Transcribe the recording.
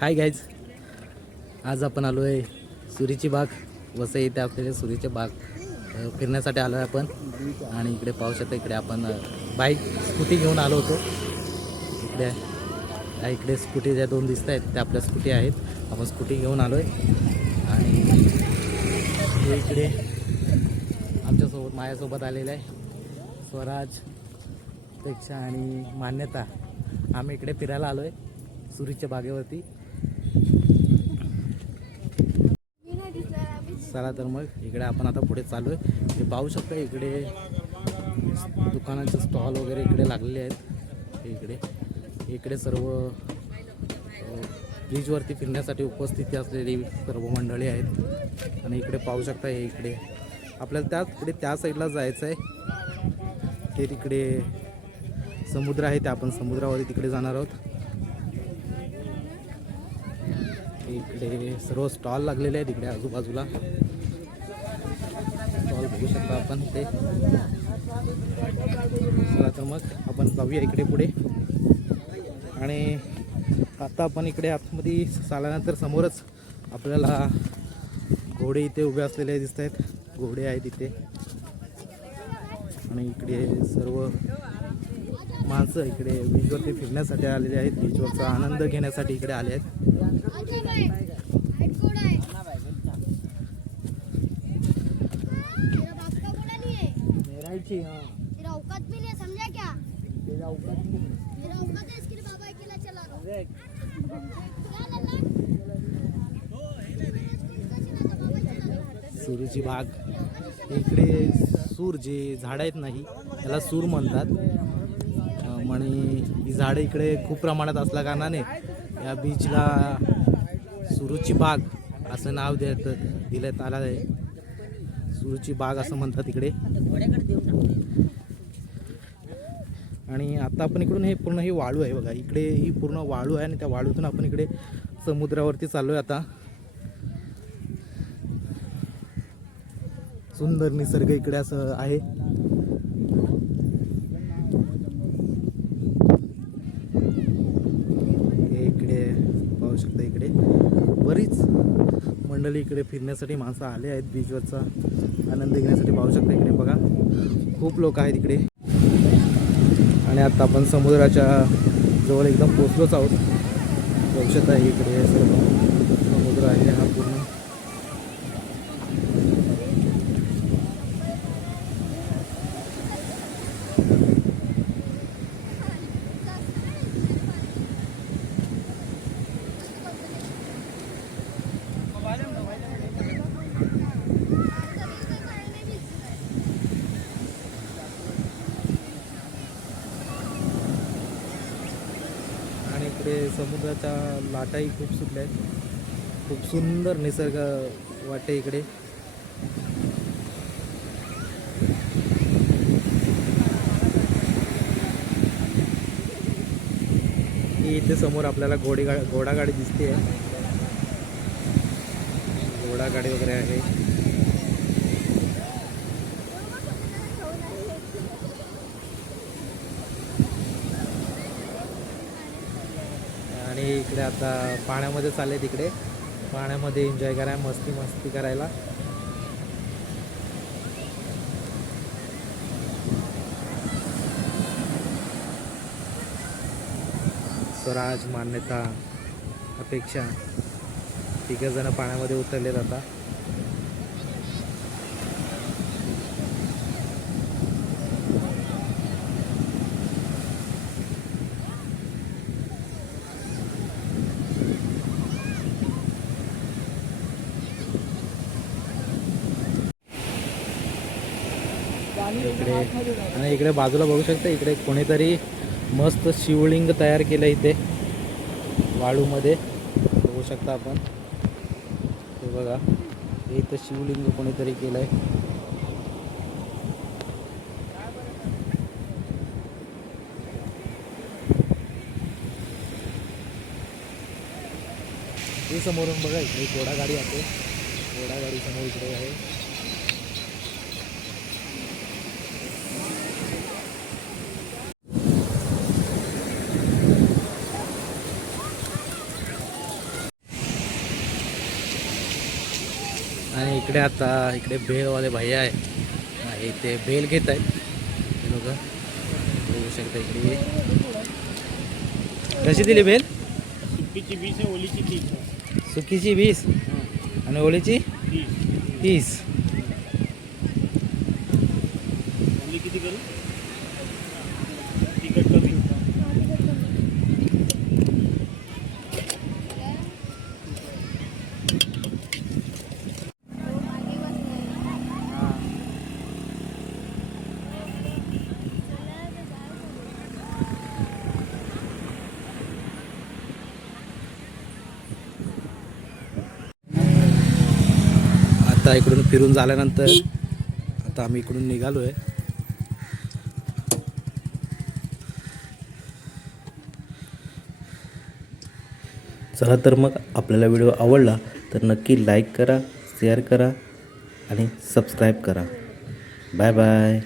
Hi guys, आज आपण आलो आहे सुरीची बाग वसई इथे असलेले सुरीचे बाग फिरण्यासाठी आलो आहे आपण. आणि इकडे पाहू शकता, इकडे आपण बाईक स्कूटी घेऊन आलो होतो. इकडे स्कूटी ज्या दोन दिसत आहेत त्या आपल्या स्कूटी आहेत. आपण स्कूटी घेऊन आलो आहे. आणि इकडे आमच्यासोबत माझ्यासोबत आलेलं आहे स्वराज, पेक्षा आणि मान्यता. आम्ही इकडे फिरायला आलो आहे सुरीच्या बागेवरती. चला तर मग इकडे आपण आता पुढे चालू आहे. हे पाहू शकता, इकडे दुकानाचे स्टॉल वगैरे इकडे लागलेले आहेत. इकडे सर्व ब्रिजवरती फिरण्यासाठी उपस्थिती असलेली सर्व मंडळी आहेत. आणि इकडे पाहू शकता, हे इकडे आपल्याला त्या साईडला जायचं आहे. ते तिकडे समुद्र आहे, ते आपण समुद्रावरती तिकडे जाणार आहोत. इकडे सर्व स्टॉल लागलेले आहेत. इकडे आजूबाजूला स्टॉल बघू शकता आपण ते. चला तर मग आपण जाऊया इकडे पुढे. आणि आता आपण इकडे आतमध्ये चालल्यानंतर समोरच आपल्याला घोडे इथे उभे असलेले दिसत आहेत. घोडे आहेत इथे. आणि इकडे सर्व माणसं इकडे बीचवरती फिरण्यासाठी आलेले आहेत. बीचवरचा आनंद घेण्यासाठी इकडे आले आहेत. सुरीची बाग, इकडे सूर जे झाड आहेत नाही त्याला सूर म्हणतात. आणि ही झाडं इकडे खूप प्रमाणात असल्या कारणाने या बीचला सुरूची बाग असं नाव दिलं आलं आहे. सुरूची बाग असं म्हणतात इकडे. आणि आता आपण इकडून हे पूर्ण ही वाळू आहे बघा. इकडे ही पूर्ण वाळू आहे आणि त्या वाळूतून आपण इकडे समुद्रावरती चाललो आहे आता. सुंदर निसर्ग इकडे असं आहे. इकडे पाहू शकता, इकडे बरीच मंडळी इकडे फिरण्यासाठी माणसं आले आहेत. बीचवरचा आनंद घेण्यासाठी पाहू शकता. इकडे बघा खूप लोक आहेत इकडे. आणि आता आपण समुद्राच्या जवळ एकदम पोचलोच आहोत. पाहू शकता इकडे सर्व समुद्र आहे हा पूर्ण. इकडे समुद्राच्या लाटाही खूप सुटल्या आहेत. खूप सुंदर निसर्ग वाटते इकडे. इथे समोर आपल्याला घोडागाडी दिसते आहे. घोडागाडी वगैरे आहे. आणि इकडे आता पाण्यामध्ये चालले, तिकडे पाण्यामध्ये एन्जॉय करायला, मस्ती करायला. स्वराज, मान्यता, अपेक्षा तिघं जण पाण्यामध्ये उतरले जातात. आणि इकडे बाजूला बघू शकता, इकडे कोणीतरी मस्त शिवलिंग तयार केलं इथे वाळूमध्ये. बघू शकता आपण, हे बघा इथं शिवलिंग कोणीतरी केलंय. हे समोरून बघा, इकडे घोडागाडी आहे. घोडागाडी समोर इकडे आहे. आणि इकडे आता इकडे भेलवाले भैया आहे ते भेल घेत आहेत हे लोक बघू शकता इकडे. कशी दिली भेल? सुकीची 20 आहे, ओलीची 30 आहे. सुकीची 20 आणि ओलीची 30. ओली किती करू? तिखट कमी. आता इकडून फिरून झाल्यानंतर आता आम्ही इकडून निघालो आहे. चला तर मग आपल्याला व्हिडिओ आवडला तर नक्की लाईक करा, शेअर करा आणि सबस्क्राईब करा. Bye bye.